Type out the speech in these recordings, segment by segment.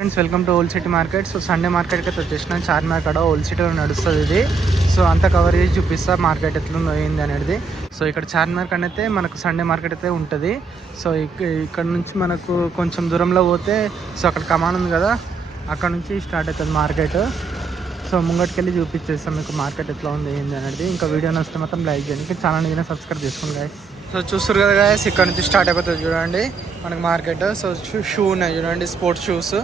Friends welcome to old city market. So Sunday మార్కెట్కి అయితే వచ్చేసిన చార్మినార్ కాడ ఓల్డ్ సిటీలో నడుస్తుంది ఇది. సో అంత కవర్ చేసి చూపిస్తా మార్కెట్ ఎట్లుందో ఏంది అనేది. సో ఇక్కడ చార్మినార్ కాడ అయితే మనకు సండే మార్కెట్ అయితే ఉంటుంది. సో ఇక్కడ నుంచి మనకు కొంచెం దూరంలో పోతే సో అక్కడ కమాన్ ఉంది కదా, అక్కడ నుంచి స్టార్ట్ అవుతుంది మార్కెట్. సో ముంగటికెళ్ళి చూపించేస్తాం మీకు మార్కెట్ ఎట్లా ఉంది ఏంది అనేది. ఇంకా వీడియో నచ్చితే మాత్రం లైక్ చేయండి, ఛానల్ ఏదైనా సబ్స్క్రైబ్ చేసుకోండి గాయస్. సో చూస్తారు కదా గాయస్, ఇక్కడ నుంచి స్టార్ట్ అయిపోతుంది చూడండి మనకి మార్కెట్. సో షూ ఉన్నాయి చూడండి, స్పోర్ట్స్ షూస్.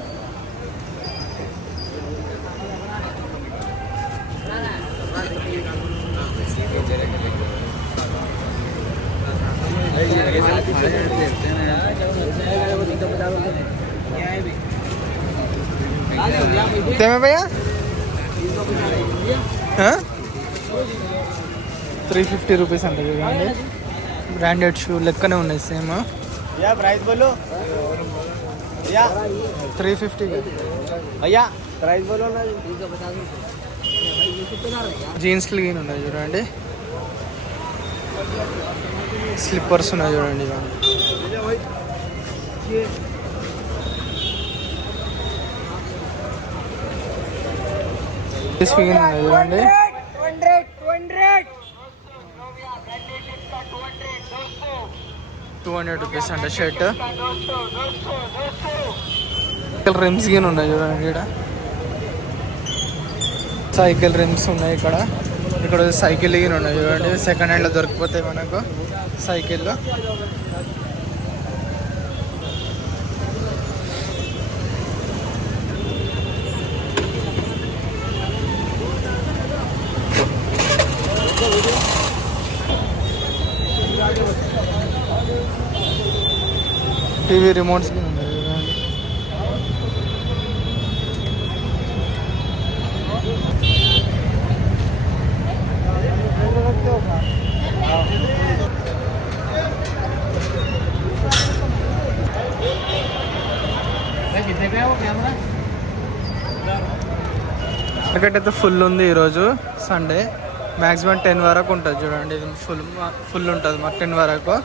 భయ్యా 350 రూపీస్ అంటే చూడండి, బ్రాండెడ్ షూ లెక్కనే ఉన్నాయి సేమ్. 350 జీన్స్ క్లీన్ ఉన్నాయి చూడండి, స్లిప్పర్స్ ఉన్నాయి చూడండి. చూడండి 200 రూపీస్ అంటే షర్ట్. రిమ్స్ గిన్ ఉన్నాయి చూడండి, ఇక్కడ సైకిల్ రిమ్స్ ఉన్నాయి. ఇక్కడ సైకిల్ గిన్ ఉన్నాయి చూడండి, సెకండ్ హ్యాండ్లో దొరికిపోతాయి మనకు సైకిల్లో. టీవీ రిమోట్స్ ఉన్నాయి చూడండి. మార్కెట్ అయితే ఫుల్ ఉంది ఈరోజు సండే. మ్యాక్సిమం 10 వరకు ఉంటుంది చూడండి, ఇది ఫుల్ ఉంటుంది మాకు 10 వరకు.